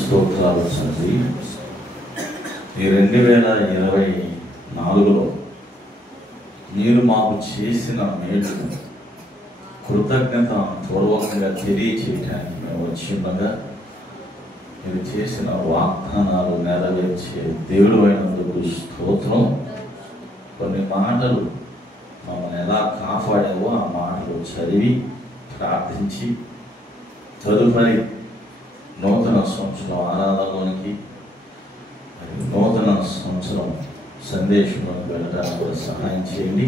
స్తోత్రాలు తండ్రి. ఈ 2024లో మీరు మాకు చేసిన మేలు కృతజ్ఞత పూర్వకంగా తెలియచేయటానికి మేము వచ్చి ఉండగా మీరు చేసిన వాగ్దానాలు నెరవేర్చే దేవుడు అయినందుకు స్తోత్రం. కొన్ని మాటలు మమ్మల్ని ఎలా కాపాడావో ఆ మాటలు చదివి ప్రార్థించి తదుపరి నూతన సంవత్సరం ఆరాధనలోనికి నూతన సంవత్సరం సందేశంలోకి వెళ్ళడానికి కూడా సహాయం చేయండి.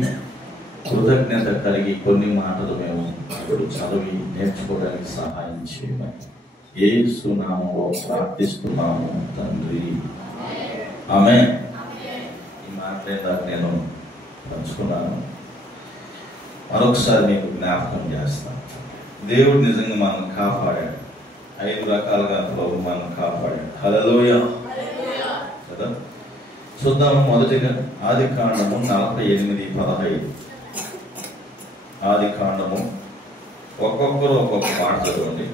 కృతజ్ఞత కలిగి కొన్ని మాటలు మేము ఇప్పుడు చదివి నేర్చుకోవడానికి సహాయం చేయమని యేసు నామములో ప్రార్థిస్తున్నాము తండ్రి, ఆమేన్. ఈ మాటలే దాకా నేను పంచుకున్నాను. మరొకసారి మీకు జ్ఞాపకం చేస్తాను. దేవుడు నిజంగా మనల్ని కాపాడాడు. 5 రకాలుగా ప్రభు మనల్ని కాపాడాడు. హల్లెలూయా కదా. చూద్దాము. మొదటిగా ఆదికాండము 48:15. ఆదికాండము ఒక్కొక్కరు ఒక్కొక్క మాట చదవండి.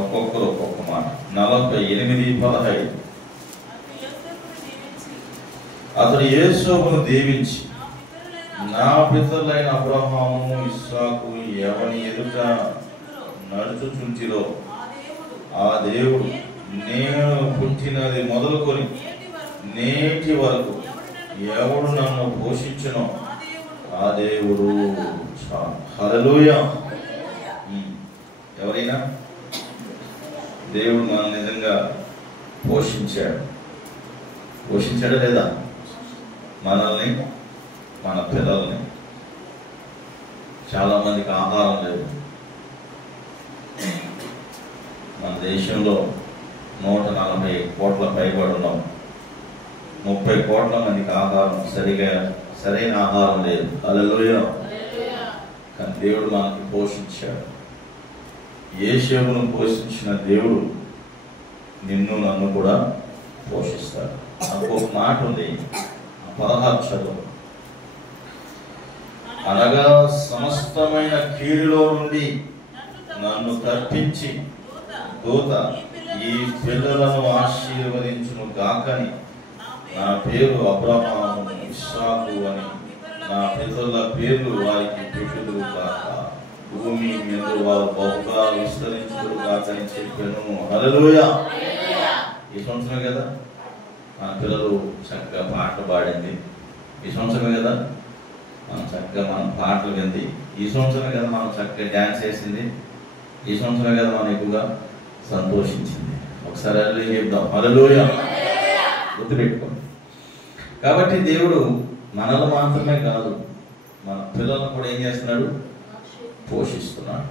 ఒక్కొక్కరు ఒక్కొక్క మాట. 48:15. అతడు యోసేపును దీవించి, నా పితరులైన అబ్రహాము ఇస్సాకు ఎవని ఎదుట నడుచుచుంటిరో ఆ దేవుడు నేను పుట్టినది మొదలుకొని నేటి వరకు ఎవడు నన్ను పోషించునో ఆ దేవుడు. హల్లెలూయా. ఎవరైనా దేవుడు మనం నిజంగా పోషించాడా లేదా? మనల్ని, మన పిల్లల్ని. చాలా మందికి ఆహారం లేదు. మన దేశంలో 140 కోట్ల పైబడి ఉన్నాం. 30 కోట్ల మందికి ఆహారం సరైన ఆహారం లేదు. హల్లెలూయా. కానీ దేవుడు మనకి పోషించాడు. యోసేపును పోషించిన దేవుడు నిన్ను నన్ను కూడా పోషిస్తాడు. నాకు ఒక మాట ఉంది, 16 చదువు. అనగా సమస్తమైన కీడులో నుండి నన్ను తప్పించి దూత ఈ పిల్లలను ఆశీర్వదించును గాకని నా పేరు అబ్రహాము ఇస్సాకు అని నా పితరుల పేర్లు వారికి పెట్టుదురు గాక, భూమి మీద వారు బహుగా విస్తరించుదురు గాకని చెప్పాను. హల్లెలూయా. ఈ సంవత్సరం కదా మన పిల్లలు చక్కగా పాటలు పాడింది. ఈ సంవత్సరమే కదా మనం చక్కగా మనం పాటలు వింది. ఈ సంవత్సరం కదా మనం చక్కగా డ్యాన్స్ వేసింది. ఈ సంవత్సరం కదా మనం ఎక్కువగా సంతోషించింది. ఒకసారి అల్లు చెప్దాం. హల్లెలూయా. గుర్తుపెట్టుకోండి. కాబట్టి దేవుడు మనల్ని మాత్రమే కాదు, మన పిల్లలను కూడా ఏం చేస్తున్నాడు? పోషిస్తున్నాడు,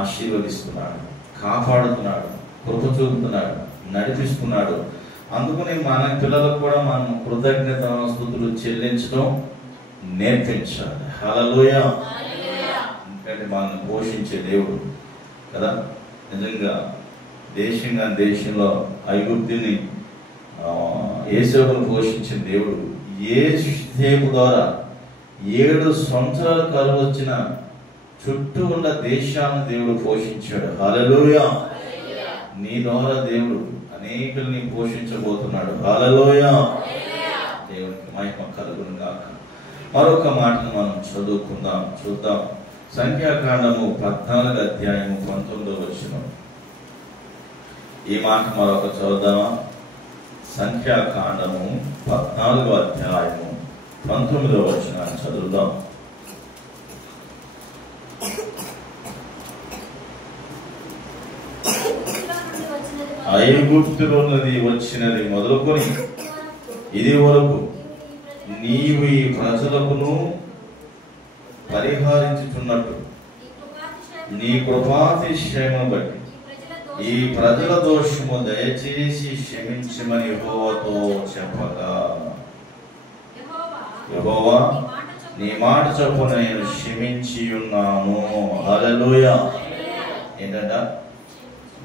ఆశీర్వదిస్తున్నాడు, కాపాడుతున్నాడు, కృప చూపుతున్నాడు, నడిపిస్తున్నాడు. అందుకని మన పిల్లలకు కూడా మనం కృతజ్ఞత స్తుతులు చెల్లించడం నేర్పించాలి. హల్లెలూయా. ఎందుకంటే మనల్ని పోషించే దేవుడు కదా. నిజంగా దేశంలో ఐగుప్తుని యోసేపును పోషించిన దేవుడు యోసేపు ద్వారా 7 సంవత్సరాలు కరువు వచ్చిన చుట్టూ ఉన్న దేశాలను దేవుడు పోషించాడు. హల్లెలూయా. నీ ద్వారా దేవుడు అనేకుల్ని పోషించబోతున్నాడు. హల్లెలూయా. దేవునికి మహిమ కలుగును గాక. మరొక మాటను మనం చూద్దాం. సంఖ్యాకాండము 14:19. ఈ మాట మరొక చదువుదామా? సంఖ్యాకాండము 14:19 చదువుదాం. ఐగుప్తులో వచ్చినది మొదలుకొని ఇది వరకు నీవు ఈ ప్రజలకును పరిహరించుచున్నట్టు నీ కృపాతిశయమును బట్టి ఈ ప్రజల దోషము దయచేసి క్షమించమని యెహోవాతో చెప్పగా, యెహోవా నీ మాట చొప్పున నేను క్షమించి ఉన్నాను. హల్లెలూయా. ఏంటంట?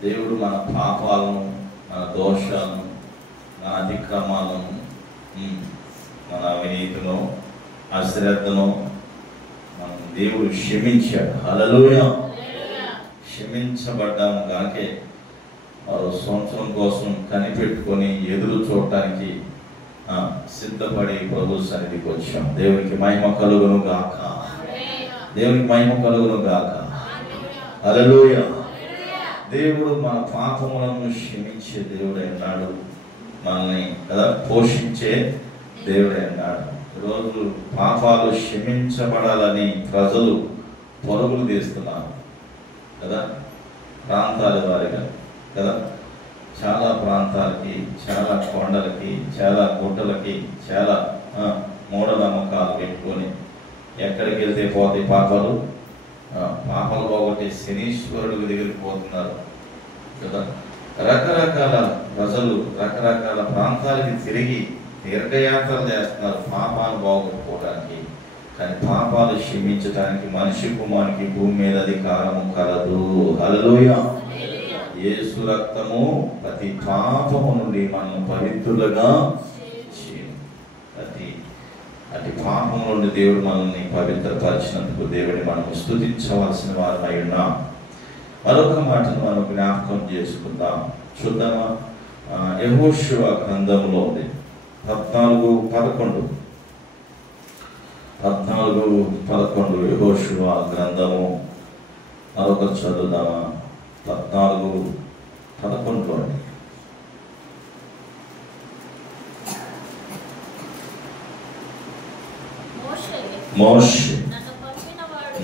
దేవుడు మన పాపాలను, మన దోషాలను, మన అతిక్రమాలను, మన అవినీతిను, అశ్రద్ధను మనం దేవుడు క్షమించాడు. హల్లెలూయా. క్షమించబడ్డాము కనుకే మరో సంవత్సరం కోసం కనిపెట్టుకొని ఎదురు చూడటానికి సిద్ధపడి ప్రభు సన్నిధికి వచ్చాం. దేవునికి మహిమ కలుగును గాక. దేవునికి మహిమ కలుగును గాక. హల్లెలూయా. దేవుడు మన పాపములను క్షమించే దేవుడై ఉన్నాడు. మనల్ని కదా పోషించే దేవుడై ఉన్నాడు. ఈరోజు పాపాలు క్షమించబడాలని ప్రజలు పరుగులు తీస్తున్నారు కదా, ప్రాంతాల వారిగా కదా. చాలా ప్రాంతాలకి, చాలా కొండలకి, చాలా గుట్టలకి, చాలా మూఢనమ్మకాలు పెట్టుకొని ఎక్కడికి వెళ్తే పోతే పాపాలు పోగొట్టే శనీశ్వరుడికి దగ్గరికి పోతున్నారు కదా. రకరకాల ప్రజలు రకరకాల ప్రాంతాలకి తిరిగి తీర్థయాత్రలు చేస్తున్నారు పాపాలు బాగొట్టుకోవడానికి. కానీ పాపాలు క్షమించడానికి మనిషి కుమారునికి భూమి మీద అధికారము కలదు. హల్లెలూయా. యేసు రక్తము ప్రతి పాపము నుండి మనం పవిత్రులుగా అతి పాపం నుండి దేవుడు మనల్ని పవిత్రపరిచినందుకు దేవుడిని మనం స్తుతించవలసిన వారమై ఉన్నాం. మరొక మాటను మనం జ్ఞాపకం చేసుకుందాం. చూద్దామా? యెహోషువ గ్రంథంలో ఉంది 14:11 యెహోషువ గ్రంథము. మరొకరు చదువుదామా? 14:11 అండి. మోషే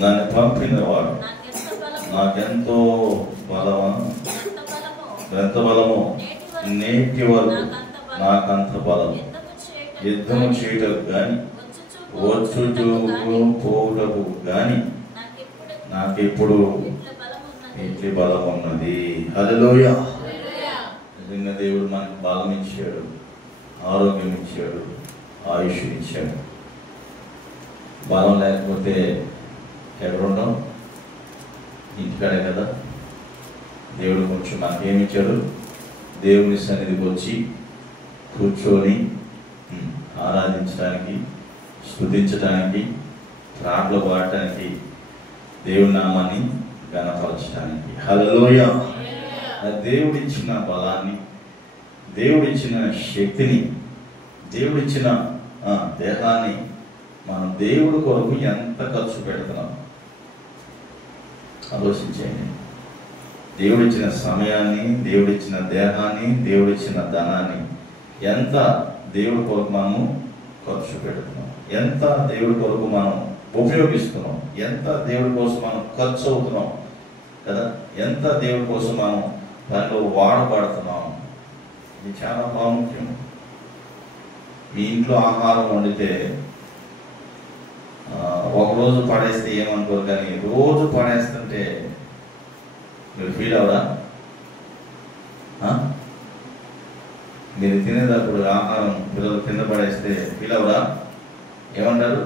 నన్ను పంపినవాడు నాకెంతో బలము, నేటి వరకు నాకంత బలం. యుద్ధము చేయటకు గాని వచ్చుటకు పోవుటకు గాని నాకెప్పుడు ఇట్లి బలం ఉన్నది. హల్లెలూయా. నిజంగా దేవుడు మనకు బలం ఇచ్చాడు, ఆరోగ్యం ఇచ్చాడు, ఆయుష్ ఇచ్చాడు. బలం లేకపోతే ఎక్కడున్నాం? ఇంటికాడే కదా. దేవుడు కొంచెం మనకేమిచ్చాడు? దేవుని సన్నిధికి వచ్చి కూర్చొని ఆరాధించడానికి, స్తుతించడానికి, ప్రార్థనలు పాడటానికి, దేవుని నామాన్ని ఘనపరచడానికి. హల్లెలూయా. దేవుడిచ్చిన బలాన్ని, దేవుడిచ్చిన శక్తిని, దేవుడిచ్చిన దేహాన్ని మనం దేవుడి కొరకు ఎంత ఖర్చు పెడుతున్నాం ఆలోచించండి. దేవుడిచ్చిన సమయాన్ని, దేవుడిచ్చిన దేహాన్ని, దేవుడిచ్చిన ధనాన్ని ఎంత దేవుడి కొరకు మనము ఖర్చు పెడుతున్నాం, ఎంత దేవుడి కొరకు మనం ఉపయోగిస్తున్నాం, ఎంత దేవుడి కోసం మనం ఖర్చు అవుతున్నాం కదా, ఎంత దేవుడి కోసం మనం దాంట్లో వాడబడుతున్నాం. ఇది చాలా ప్రాముఖ్యం. మీ ఇంట్లో ఆహారం వండితే ఒకరోజు పడేస్తే ఏమనుకోరు, కానీ రోజు పడేస్తుంటే మీరు ఫీల్ అవరా? మీరు తినేటప్పుడు ఆహారం పిల్లలు కింద పడేస్తే ఫీల్ అవరా? ఏమంటారు?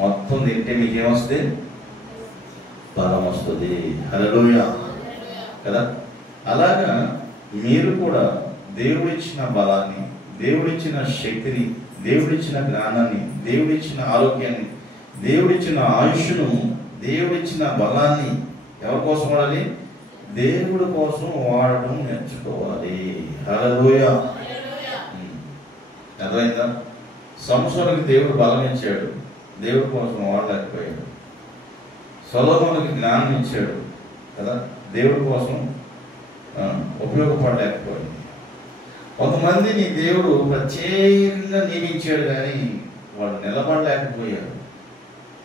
మొత్తం తింటే మీకు ఏమొస్తుంది? బలం వస్తుంది. హల్లెలూయా కదా. అలాగా మీరు కూడా దేవుడిచ్చిన బలాన్ని, దేవుడిచ్చిన శక్తిని, దేవుడిచ్చిన జ్ఞానాన్ని, దేవుడిచ్చిన ఆరోగ్యాన్ని, దేవుడిచ్చిన ఆయుష్ను, దేవుడిచ్చిన బలాన్ని ఎవరి కోసం వాడాలి? దేవుడి కోసం వాడటం నేర్చుకోవాలి. హల్లెలూయా. అర్థమైందా? సంసోనుకి దేవుడు బలం ఇచ్చాడు, దేవుడి కోసం వాడలేకపోయాడు. సొలొమోనుకి జ్ఞానం ఇచ్చాడు కదా, దేవుడి కోసం ఉపయోగపడలేకపోయాడు. కొంతమందిని దేవుడు ప్రత్యేకంగా నియమించాడు, కానీ వాళ్ళు నిలబడలేకపోయారు.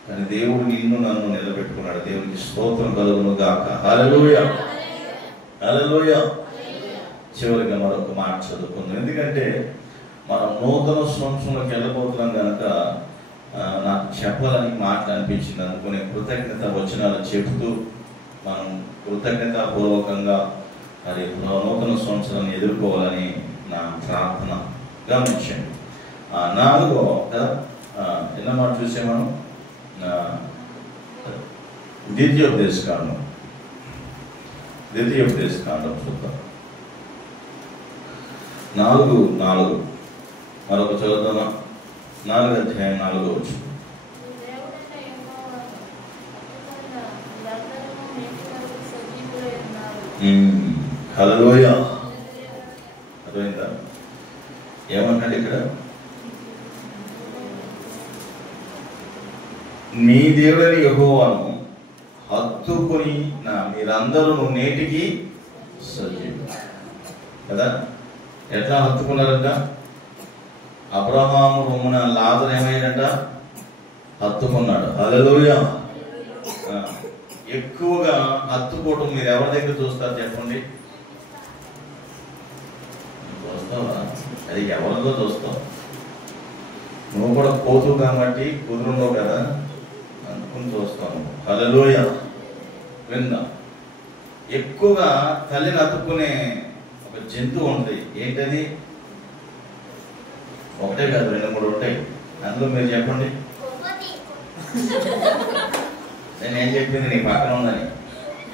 కానీ దేవుడు నిన్ను నన్ను నిలబెట్టుకున్నాడు. దేవునికి స్తోత్రం కలుగును గాక. హల్లెలూయా. హల్లెలూయా. చివరిగా మరొక మాట చదువుకుందాం. ఎందుకంటే మనం నూతన సంవత్సరంలోకి వెళ్ళబోతున్నాం కనుక నాకు చెప్పాలని మాటలు అనిపించింది. అనుకునే కృతజ్ఞత వచనాలు చెబుతూ మనం కృతజ్ఞతాపూర్వకంగా మరి నూతన సంవత్సరాన్ని ఎదుర్కోవాలని నా ప్రార్థన. గమనించండి. 4వ కదా ఎన్న మాట చూసే మనం ద్వితీయోపదేశకాండం చూద్దాం. 4:4 మరొక చదువుతామా? 4:4 హల్లెలూయా. అర్థమైందా? ఏమంటాడు ఇక్కడ? మీ దేవుడని యెహోవాను హత్తుకుని మీరందరూ నేటికి సజీవులు కదా. ఎట్లా హత్తుకున్నారంట? అబ్రహాము రొమ్మున లాజరు ఏమయ్యాడంట? హత్తుకున్నాడు. హల్లెలూయా. ఎక్కువగా హత్తుకోవటం మీరు ఎవరి దగ్గర చూస్తారు చెప్పండి? చూస్తావా? అది ఎవరితో చూస్తావు? నువ్వు కూడా కోతు కాబట్టి కుదురుండవు కదా, అనుకుని చూస్తాను. హల్లెలూయా. విందాం. ఎక్కువగా తల్లిని హత్తుకునే ఒక జంతువు ఉంటుంది. ఏంటది? ఒకటే కాదు, 2, 3 ఉంటాయి. అందులో మీరు చెప్పండి. నేనేం చెప్పింది నీ పక్కన ఉందని.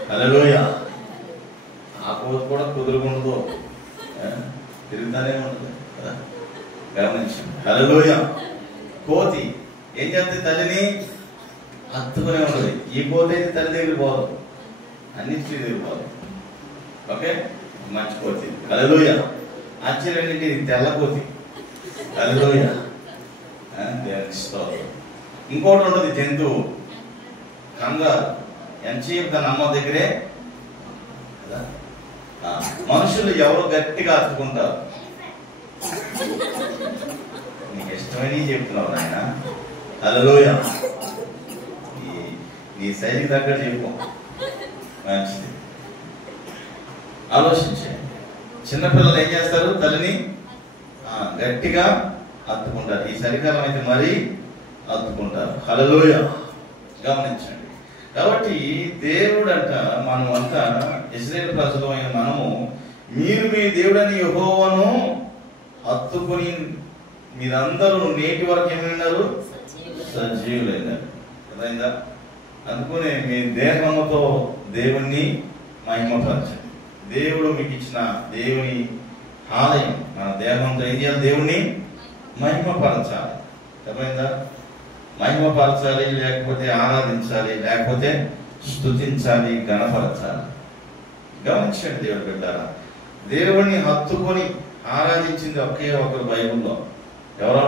హల్లెలూయా. ఆ కోతి కూడా కుదురుకుండదు, తిరుగుతానే ఉంటుంది కదా, గమనించండి. హల్లెలూయా. కోతి ఏం చేస్తుంది? తల్లిని హత్తుకునే ఉంటుంది. ఈ కోతి అయితే తల్లి దగ్గర పోదు, అన్నింటి దగ్గర పోదు. ఓకే, మంచి కోతి. హల్లెలూయా. ఆశ్చర్యం ఏంటి? తెల్ల కోతి. హల్లెలూయా. ఇంకోటి ఉంటుంది జంతువు, కంగారు. ఎంతసేపు తన అమ్మ దగ్గరే కదా. మనుషులు ఎవరు గట్టిగా హత్తుకుంటారు? నీకు ఇష్టమని చెప్తున్నావు నాయన. హల్లెలూయా. నీ శైలికి తగ్గట్టు చెప్పు, మంచిది. ఆలోచించే. చిన్నపిల్లలు ఏం చేస్తారు? తల్లిని గట్టిగా హత్తుకుంటారు. ఈ చలికాలం అయితే మరీ హత్తుకుంటారు. హల్లెలూయా. గమనించండి. కాబట్టి దేవుడంట మనమంతా ఇశ్రాయేలు ప్రజలు అయిన మనము మీరు మీ దేవుడని యెహోవాను హత్తుకుని మీరందరూ నేటి వరకు ఏమైనారు? సజీవులైనారు. అర్థమైందా? అందుకనే మీ దేహముతో దేవుణ్ణి మహిమపరచండి. దేవుడు మీకు ఇచ్చిన దేవుని ఆలయం. మన దేహంతో ఏం చేయాలి? దేవుణ్ణి మహిమపరచాలి. అర్థమైందా? మహిమపరచాలి, లేకపోతే ఆరాధించాలి, లేకపోతే స్తుతించాలి, గణపరచాలి. గమనించండి దేవుడు బిడ్డారా, దేవుణ్ణి హత్తుకొని ఆరాధించింది ఒకే ఒకరు బైబుల్లో. ఎవరు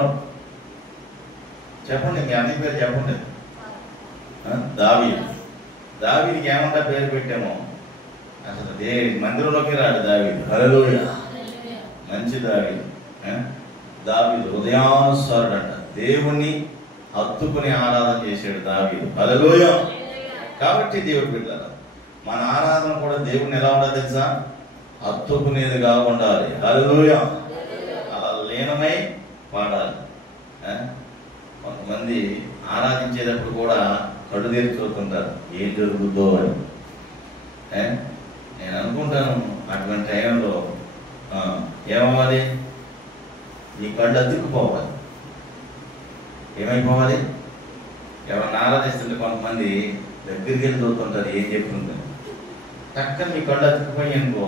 చెప్పండి? మీ అన్ని పేరు చెప్పండి. దావీదు. దావీదుకి ఏమంటా పేరు పెట్టామో? అసలు మందిరంలోకి రాడు దావీదు. హల్లెలూయా. మంచి దావీదు. దావీదు హృదయానుసారుడు అంట. దేవుణ్ణి హత్తుకుని ఆరాధన చేశాడు దావీదు. హల్లెలూయా. కాబట్టి దేవుడు బిడ్డలారా, మన ఆరాధన కూడా దేవుణ్ణి ఎలా ఉండాలి తెలుసా? హత్తుకునేదిగా ఉండాలి. హల్లెలూయా. అలా లీనమై పాడాలి. కొంతమంది ఆరాధించేటప్పుడు కూడా కళ్ళు తెరిచి చూస్తుంటారు, ఏం జరుగుతుందో అని. నేను అనుకుంటాను అటువంటి టైంలో ఏమవ్వాలి? నీ కళ్ళు అతుక్కుపోవాలి. ఏమైపోవాలి? ఎవరిని ఆరాధిస్తుంటే కొంతమంది దగ్గరికి వెళ్ళి చూస్తుంటారు, ఏం చెప్తుంటారు. టక్కన మీ కళ్ళు అతుక్కుపోయి అనుకో,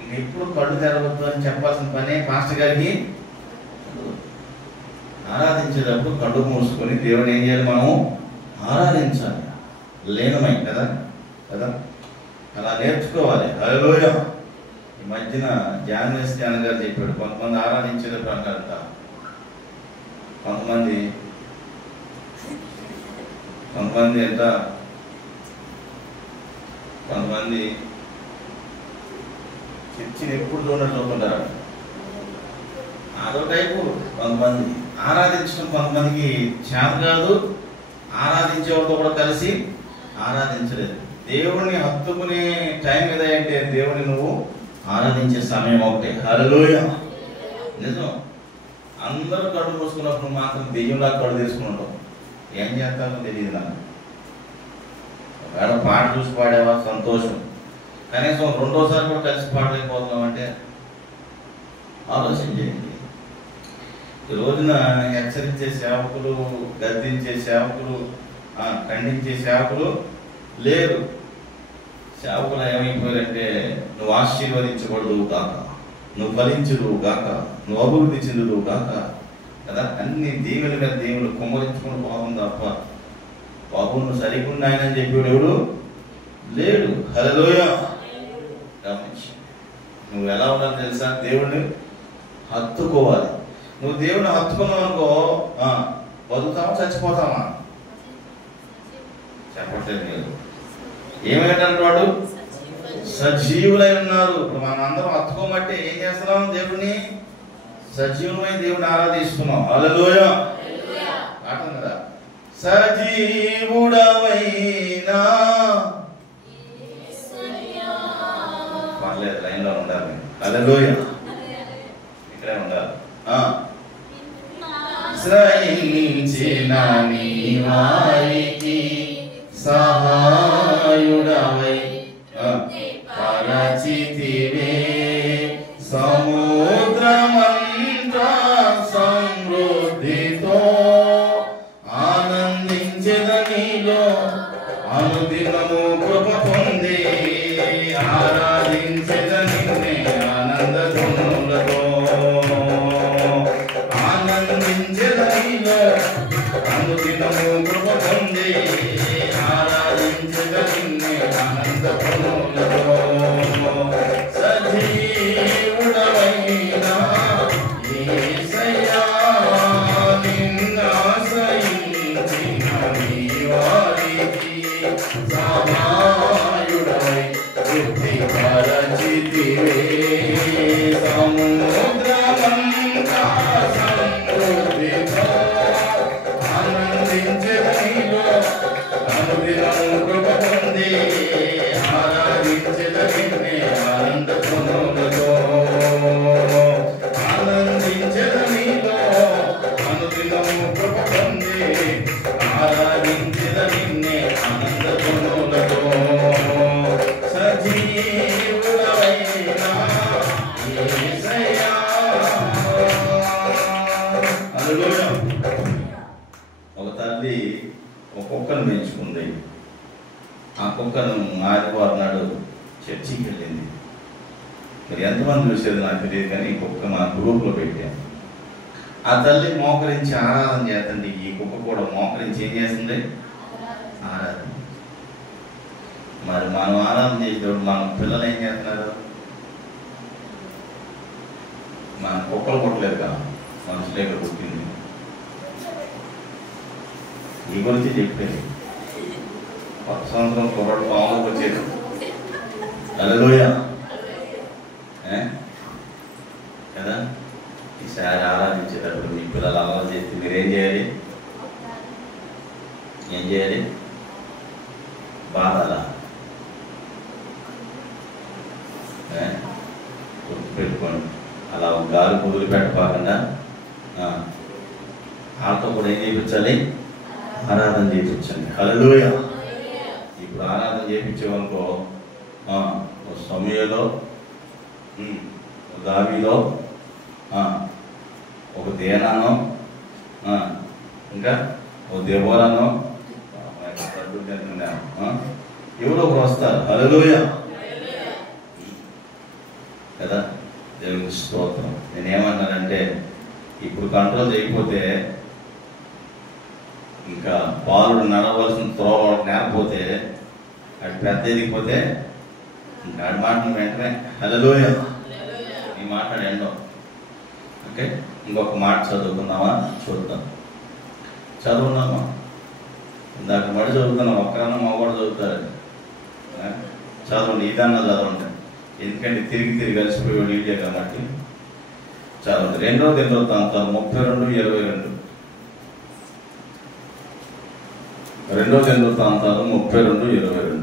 ఇంక ఎప్పుడు కళ్ళు తెరవద్దు అని చెప్పాల్సిన పనే పాస్టర్ గారికి. ఆరాధించేటప్పుడు కళ్ళు మూసుకొని దేవుని ఏం చేయాలి? మనము ఆరాధించాలి, లీనమై కదా కదా. అలా నేర్చుకోవాలి. హల్లెలూయా. ఈ మధ్యన జాన్వేస్ జాన్ గారు చెప్పాడు, కొంతమంది ఆరాధించేటప్పుడు అంటారంట, కొంతమంది ఎంత కొంతమంది చర్చిని ఎప్పుడు చూడట్లుంటారు. అదో టైపు. కొంతమంది ఆరాధించడం కొంతమందికి చేత కాదు, ఆరాధించేవారితో కూడా కలిసి ఆరాధించలేదు. దేవుడిని హత్తుకునే టైం ఏదంటే దేవుడిని నువ్వు ఆరాధించే సమయం ఒకటే. హల్లెలూయా. నిజం. అందరూ కళ్ళు మూసుకున్నప్పుడు మాత్రం దెయ్యంలా కళ్ళు తీసుకుని ఉంటాం. ఏం చేస్తామో తెలియదు నాకు. ఒకవేళ పాట చూసి పాడేవా సంతోషం, కనీసం రెండోసారి కూడా కలిసి పాడలేకపోతున్నాం అంటే ఆలోచించేయండి. ఈ రోజున హెచ్చరించే సేవకులు, గద్దించే సేవకులు, ఖండించే సేవకులు లేరు. సేవకులు ఏమైపోయారంటే, నువ్వు ఆశీర్వదించబడదు కాక, నువ్వు ఫలించదు గాక, నువ్వు అభివృద్ధి చెందుదు గాక కదా. అన్ని దేవుని మీద దేవుడు కుమ్మరించుకుని పోతుంది తప్ప బాబు నువ్వు సరిగ్గా ఆయన అని చెప్పాడు ఎవడు లేడు. హల్లెలూయా. ఇచ్చింది. నువ్వు ఎలా ఉండాలి తెలుసా? దేవుడిని హత్తుకోవాలి. నువ్వు దేవుడిని హత్తుకున్నావు అనుకో, బతుకుతామా చచ్చిపోతామా? చెప్పట్లేదు. మీరు ఏమేంటంటే వాడు సజీవులై ఉన్నారు. ఇప్పుడు మనం అందరం హత్తుకోమంటే ఏం చేస్తున్నాం? దేవుడిని సజీవులై దేవుడిని ఆరాధిస్తున్నాం. హల్లెలూయా అంటాం కదా. సజీవుడవైనా పర్లేదు, లైన్ లో ఉండాలి. హల్లెలూయా, ఇక్కడే ఉండాలి. శ్రయించిన నీ వారికి సహాయుడవై పరచితివే సముద్రమంతా సమృద్ధితో ఆనందించెద నీలో అనుదినము కృప పొంది ఆరాధించెద నిన్నే ఆనంద ధ్వనులతో ఆనందించెద నీలో అనుదినము కృప పొంది ఆరాధించెద నిన్నే ఆనంద ధ్వనులతో సజీవుడవైనా యేసయ్యా నిన్నాశ్రయించిన నీ వారికి సహాయుడవై బుద్ధి పరచితివే సముద్రమంతా సమృద్ధితో ఆనందించెద నీలో అనుదినము కృప పొంది ఆరాధించెద నిన్నే ఆనంద ధ్వనులతో ఆనందించెద నీలో అనుదినము కృప పొంది ఆరాధించెద నిన్నే ఆనంద ధ్వనులతో సజీవుడవైనా యేసయ్యా. హల్లెలూయా. ఒక తల్లి ఒక కుక్కను పెంచుకుంది. ఆ కుక్కను ఆదివారం నాడు చర్చికి వెళ్ళింది. మరి ఎంతమంది చూసేది నాకు తెలియదు, కానీ ఈ కుక్క మా గ్రూప్లో పెట్టాను. ఆ తల్లి మోకరించి ఆరాధన చేస్తుంది. ఈ కుక్క కూడా మోకరించి ఏం చేస్తుంది? ఆరాధన. మరి మనం ఆరాధన చేసేటప్పుడు మన పిల్లలు ఏం చేస్తున్నారు? మన కుక్కలు కొట్టలేదు కదా, మనుషులే పుట్టింది. ఈ గురించి చెప్పేది. కొత్త సంవత్సరం కుర్రాడు పాములకు వచ్చేది. హల్లెలూయా కదా. ఈసారి ఆరాధించేటప్పుడు మీ పిల్లలు అలా చేస్తే మీరేం చేయాలి? ఏం చేయాలి? బాధలా గుర్తుపెట్టుకోండి. అలా గాలి కుదురు పెట్టకుండా వాళ్ళతో కూడా ఏం చేయించాలి? ఆరాధన చేయించండి. హల్లెలూయా. ఇప్పుడు ఆరాధన చేయించేవనుకో, సమయంలో దావీలో ఒక దేనానో ఇంకా ఒక దేవరానో ఎవరో ఒకరు వస్తారు. హల్లెలూయా కదా. దేవునికి స్తోత్రం. నేనేమన్నానంటే ఇప్పుడు కంట్రోల్ చేయకపోతే, ఇంకా బాలుడు నడవలసిన త్రోవ నేరపోతే, అది పెద్ద ఎదిగిపోతే ఇంకా ఆడి మాటను వెంటనే హల్లెలూయా ఈ మాట్లాడి ఎండో. ఓకే, ఇంకొక మాట చదువుకుందామా? చూద్దాం. చదువున్నామా? ఇందాక మడి చదువుతున్నాం. ఒక్కరన్నా మా కూడా చదువుతారు. చదవండి, ఇదన్నా చదవండి. ఎందుకంటే తిరిగి తిరిగి కలిసిపోయే వీడియో కాబట్టి చదవండి. 2వ దినవృత్తాంతాలు 32:22. 2వ దినవృత్తాంతాలు 32:22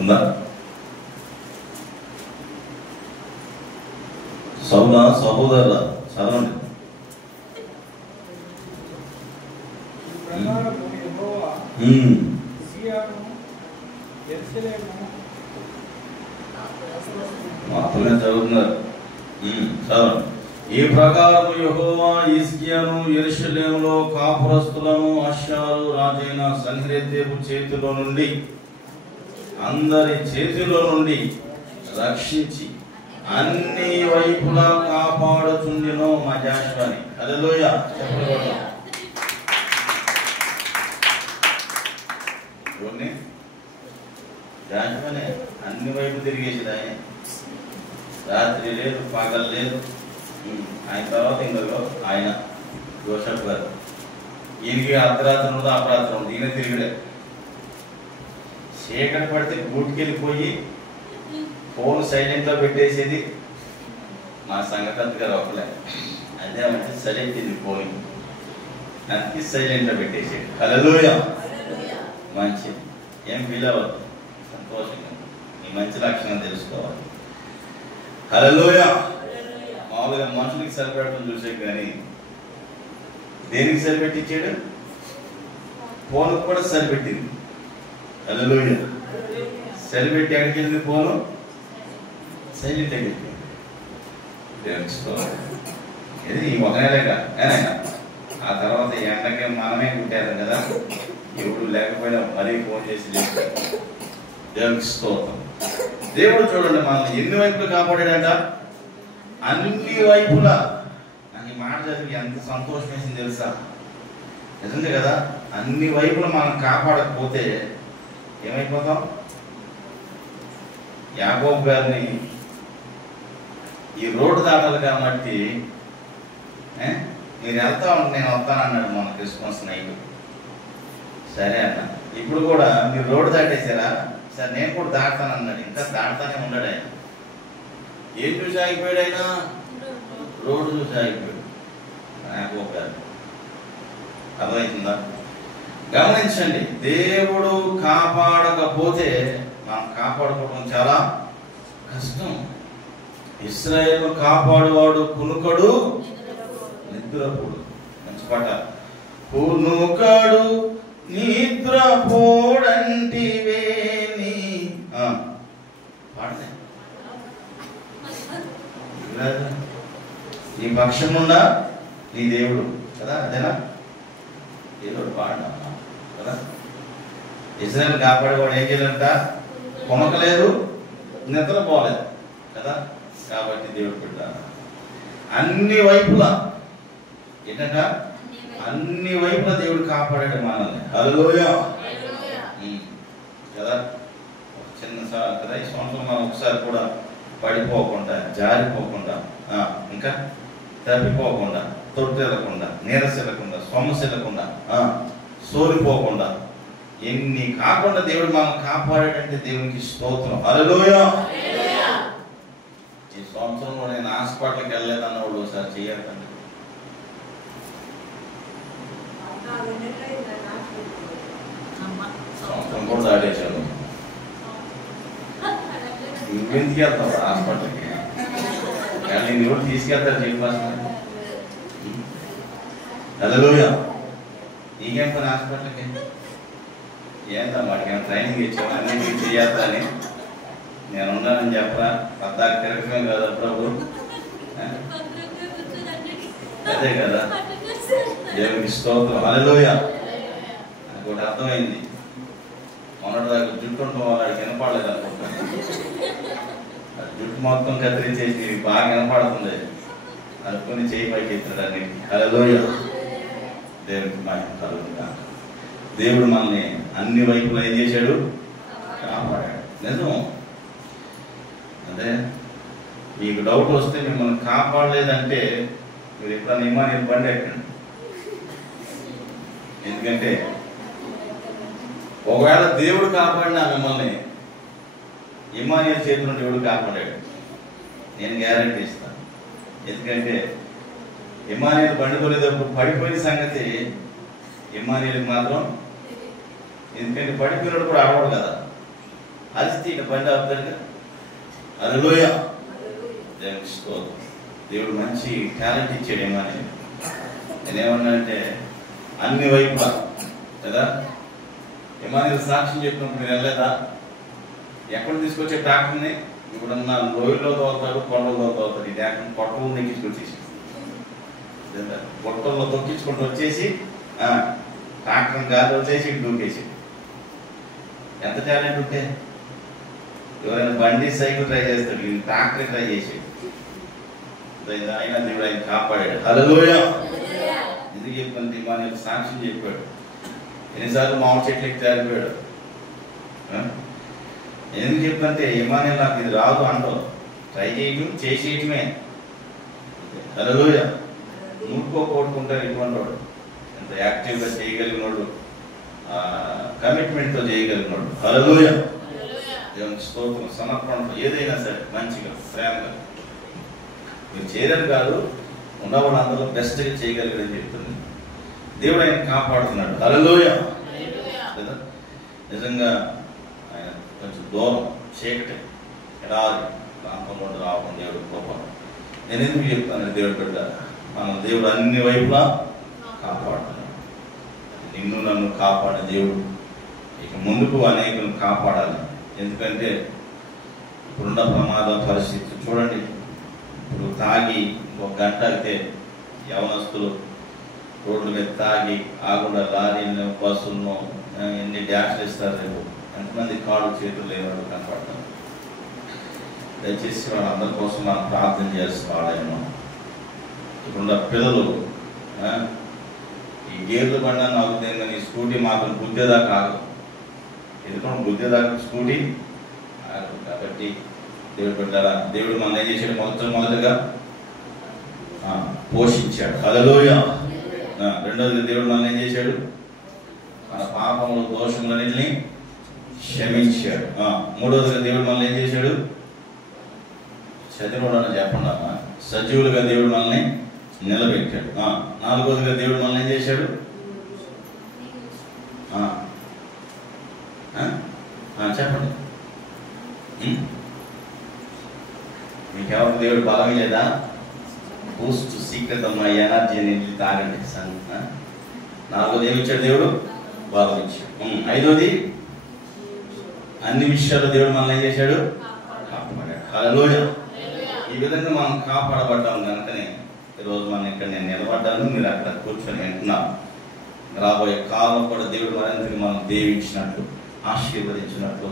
ఉందా? సౌలా సహోదరుల చదవండి. మాత్రమే చదువుతున్నారు. చదవండి. ఈ ప్రకారం యెహోవా హిజ్కియాను యెరూషలేములో కాపురస్తులను అష్షూరు రాజైన సన్హెరీబు చేతిలో నుండి, అందరి చేతిలో నుండి రక్షించి అన్ని వైపులా కాపాడుచుండెను మా జాషువాని. హల్లెలూయా. రాజమనే అన్ని వైపు తిరిగేసేది ఆయన. రాత్రి లేదు, పగలు లేదు. ఆయన తర్వాత ఇందులో ఆయన జోసెఫ్ గారు. ఈయనకి అర్ధరాత్రి ఉండదు, అపరాత్రి ఉండదు. ఈయన తిరిగలే. చీకటి పడితే గూటికెళ్ళిపోయి ఫోన్ సైలెంట్లో పెట్టేసేది మా సంగతి గారు ఒకలే. అదే అంటే సైలెంట్ ఫోన్ అందుకే సైలెంట్లో పెట్టేసేది. హల్లెలూయా. మంచిది, ఏం ఫీల్ అవ్వద్దు, సంతోషంగా ఈ మంచి లక్షణం తెలుసుకోవాలి. హల్లెలూయా. మామూలుగా మనుషులకి సరిపెట్టడం చూసే కానీ దేనికి సరిపెట్టించాడు? ఫోన్కి కూడా సరిపెట్టింది. హల్లెలూయా. సరిపెట్టి ఎక్కడికి వెళ్ళింది? ఫోను సైలెంట్ అయిపోయింది. ఇది ఒక నెలేగా ఆ తర్వాత ఎండకే మనమే కుట్టారు కదా, ఎవడు లేకపోయినా మరీ ఫోన్ చేసి దేవునికి స్తోత్రం. దేవుడు చూడండి మనల్ని ఎన్ని వైపులు కాపాడాడంట? అన్ని వైపులా. నాకు ఈ మాట చదివి ఎంత సంతోషం వేసింది తెలుసా? నిజంగా కదా, అన్ని వైపులా మనం కాపాడకపోతే ఏమైపోతాం? యాకోబు గారిని ఈ రోడ్డు దాటాలి కాబట్టి మీరు వెళ్తా ఉంటే నేను వస్తానన్నాడు మన క్రిస్మస్ నైట్. సరే అన్న, ఇప్పుడు కూడా మీరు రోడ్డు దాటేసారా? సరే నేను కూడా దాటుతానన్నాడు. ఇంకా దాటుతానే ఉన్నాడు ఆయన. ఏం చూసి ఆగిపోయాడు ఆయన? రోడ్డు చూసి ఆగిపోయాడు. యాకోబు గారు. అర్థమవుతుందా? గమనించండి, దేవుడు కాపాడకపోతే మనం కాపాడుకోవడం చాలా కష్టం. ఇశ్రాయేలు కాపాడువాడు కునుకడు నిద్రపోడు. మంచి పాట. కునుకడు నిద్రపోడంటివేని పాడలే. నీ పక్షమున్నా నీ దేవుడు కదా, అదేనా? దేవుడు పాడినా కదా. ఇశ్రాయేలు కాపాడేవాడు ఏం చేయాలంట? కొనకలేదు, నిద్రపోలేదు కదా. కాబట్టి దేవుడు పెట్టాడు అన్ని వైపులా. ఏంటంట? అన్ని వైపులా దేవుడు కాపాడాడు మనల్ని. హల్లెలూయా కదా. చిన్న కదా, ఈ సంవత్సరం మనం ఒకసారి కూడా పడిపోకుండా, జారిపోకుండా, ఇంకా తప్పిపోకుండా, తొట్టెలకుండా, నీరసిల్లకుండా, సొమ్మసిల్లకుండా, సోలిపోకుండా, ఎన్ని కాకుండా దేవుడు మనం కాపాడాడంటే దేవునికి స్తోత్రం. హల్లెలూయా. ఈ సంవత్సరంలో నేను హాస్పిటల్కి వెళ్ళలేదన్న వాళ్ళు ఒకసారి చేయాలండి. సంవత్సరం కూడా దాటేశాను. నువ్వెందుకు వెళ్తావు హాస్పిటల్కి? కానీ నువ్వు తీసుకెళ్తారు చెప్పాల్సిన. హల్లెలూయా. నీకేం పని హాస్పిటల్కి? ఏందా వాడికి ఏమైనా ట్రైనింగ్ ఇచ్చావు అన్నింటికి చేయాలని? నేను ఉన్నానని చెప్పరా? పద్దాకి తిరగమే కదా ప్రభు. అదే కదా, దేవునికి స్తోత్రం. హల్లెలూయా. నాకు ఒకటి అర్థమైంది. మొన్నటి దాకా జుట్టు ఉండటం వాడికి వినపడలేదు అనుకుంటాను. జుట్టు మొత్తం కత్తిరించేసి బాగా వినపడుతుంది అనుకుని చేయి పైకి ఎత్తాడు అన్నింటికి. హల్లెలూయా. దేవునికి మహిమ కలుగుతుంది. దేవుడు మనల్ని అన్ని వైపులా ఏం చేశాడు? కాపాడాడు. నిజం. అదే మీకు డౌట్ వస్తే మిమ్మల్ని కాపాడలేదంటే మీరు ఎప్పుడన్నా ఇమానియల్ బండి ఎక్కండి. ఎందుకంటే ఒకవేళ దేవుడు కాపాడినా మిమ్మల్ని ఇమానియల్ చేతుల నుండి దేవుడు కాపాడాడు. నేను గ్యారెంటీ ఇస్తాను. ఎందుకంటే ఇమానియల్ బండి కొనేటప్పుడు పడిపోయిన సంగతి ఇమానియల్కి మాత్రం. ఎందుకంటే పడిపోయినప్పుడు కూడా ఆడవాడు కదా, అలిస్తే ఇక బండి ఆపుతాడు కదా. హల్లెలూయా. దేవునికి స్తోత్రం. దేవుడు మంచి టాలెంట్ ఇచ్చాడు ఇమానియల్. నేనేమన్నానంటే అన్ని వైపులా కదా. ఇమానియల్ సాక్ష్యం చెప్పినప్పుడు నేను వెళ్ళలేదా? ఎక్కడ తీసుకొచ్చే ట్రాక్టర్ని ఇప్పుడున్న లోయల్లో తోలుతాడు, కొండల్లో తోలుతాడు. ఈ ట్రాక్టర్ పొట్టలు నెక్కించుకొచ్చేసి పొట్టల్లో తొక్కించుకుంటూ వచ్చేసి ట్రాక్టర్ గాలి వచ్చేసి దూకేసి. ఎంత టాలెంట్ ఉంటే ఎవరైనా బండి సైకిల్ ట్రై చేస్తాడు, ట్రాక్టర్ ట్రై చేసి అయినా దేవుడు ఆయన కాపాడాడు. హల్లెలూయా. ఎందుకు చెప్పండి? ఇమానియల్ సాక్ష్యం చెప్పాడు. ఎన్నిసార్లు మామిడి చెట్లు ఎక్కి జారిపోయాడు. ఎందుకు చెప్తుంటే ఏమని నాకు ఇది రాదు అంటావు, ట్రై చేయటం చేసేయటమే. హల్లెలూయా. నూరుకోకూడుకుంటారు ఇటువంటి వాడు, ఎంత యాక్టివ్గా చేయగలిగినోడు, కమిట్మెంట్తో చేయగలిగినోడు. హల్లెలూయా. దేవునికి స్తోత్రం. సమర్పణతో ఏదైనా సరే మంచిగా ప్రేమగా మీరు చేయలేదు కాదు, ఉన్నవాడు అందులో బెస్ట్గా చేయగలిగదని చెప్తుంది. దేవుడు ఆయన కాపాడుతున్నాడు. హల్లెలూయా. లేదా నిజంగా ఆయన కొంచెం దూరం చీకటి ఎడారి ప్రాంతంలో రావడం దేవుడు గొప్ప. నేను ఎందుకు చెప్తాను, దేవుడు బిడ్డ మన దేవుడు అన్ని వైపులా కాపాడుతున్నాడు. నిన్ను నన్ను కాపాడే దేవుడు ఇక ముందుకు అనేకులను కాపాడాలి. ఎందుకంటే ఇప్పుడున్న ప్రమాద పరిస్థితి చూడండి. ఇప్పుడు తాగి ఒక గంట అయితే యవనస్తులు రోడ్ల మీద తాగి ఆకుండా లారీలను బస్సులను ఎన్ని డ్యాష్ ఇస్తారు. రేపు ఎంతమంది కాళ్ళు చేతులు లేని కనపడతారు. దయచేసి వాళ్ళందరి కోసం మనం ప్రార్థన చేస్తున్నాడేమో. ఇప్పుడున్న పిల్లలు ఈ గేర్లు బండి ఆగుతుంది కానీ స్కూటీ మాత్రం గుద్దేదాకా ఆగదు. ఎందుకంటే గుద్దేదాకా స్కూటీ ఆగదు. కాబట్టి దేవుడు పెట్టారా, దేవుడు మనం ఏం చేశాడు, మొదటగా పోషించాడు. హల్లెలూయా. రెండోది దేవుడు మనం ఏం చేశాడు, మన పాపములు దోషములన్నింటినీ క్షమించాడు. మూడోదిగా దేవుడు మనల్ని ఏం చేశాడు, చదివినోడని చెప్పండి అమ్మా, సజీవులుగా దేవుడు మనల్ని నిలబెట్టాడు. నాలుగోదిగా దేవుడు మనల్ని ఏం చేశాడు, చెప్పండి. మీకెవరికి దేవుడు బలం లేదా, బూస్ట్ సీక్రెట్ అమ్మా, ఎనర్జీని తాగండి. నాలుగోది ఏమి ఇచ్చాడు దేవుడు, బలం ఇచ్చాడు. ఐదోది అన్ని విషయాల్లో దేవుడు మనల్ని ఏం చేశాడు, కాపాడాడు. హల్లెలూయా. ఈ విధంగా మనం కాపాడబడ్డాం కనుకనే ఈరోజు మనం ఇక్కడ నేను నిలబడ్డాను, మీరు అక్కడ కూర్చొని వింటున్నాం. రాబోయే కాలం కూడా దేవుడు మరింతగా మనం దీవించినట్లు ఆశీర్వదించినట్లు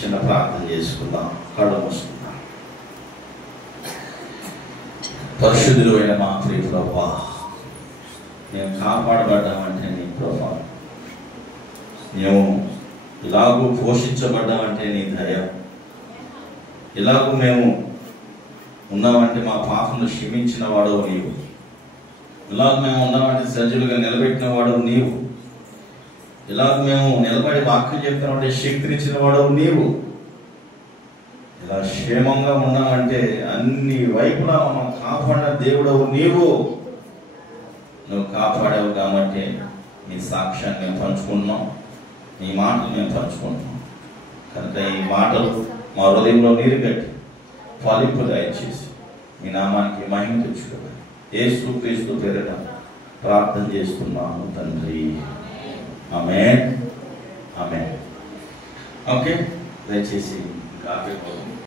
చిన్న ప్రార్థన చేసుకుందాం. కళ్ళు మూసుకుందాం. పరిశుద్ధుడు అయిన మా ప్రియ ప్రభువా, మేము కాపాడబడ్డామంటే నీ ప్రభావ, మేము ఇలాగూ పోషించబడ్డామంటే నీ దయ, ఇలాగూ మేము ఉన్నామంటే మా పాపను క్షమించిన వాడవు నీవు, ఇలాగ మేము ఉన్నామంటే సజ్జులుగా నిలబెట్టిన వాడవు నీవు, ఇలాగ మేము నిలబడి వాక్యం చెప్తామంటే శక్తినిచ్చిన వాడవు నీవు, ఇలా క్షేమంగా ఉన్నామంటే అన్ని వైపులా మమ్మల్ని కాపాడిన దేవుడవు నీవు. నువ్వు కాపాడావు కాబట్టి నీ సాక్ష్యాన్ని మేము పంచుకుంటున్నాం, నీ మాటలు మేము పంచుకుంటున్నాం. కనుక ఈ మాటలు మా హృదయంలో నీరు కట్టి ఫలింపు దయచేసి మీ నామానికి మహిమ తెచ్చుకోవాలి. యేసుక్రీస్తు పేరిట ప్రార్థన చేస్తున్నాము తండ్రి. ఆమేన్. ఆమేన్. ఓకే, దయచేసి కాపీ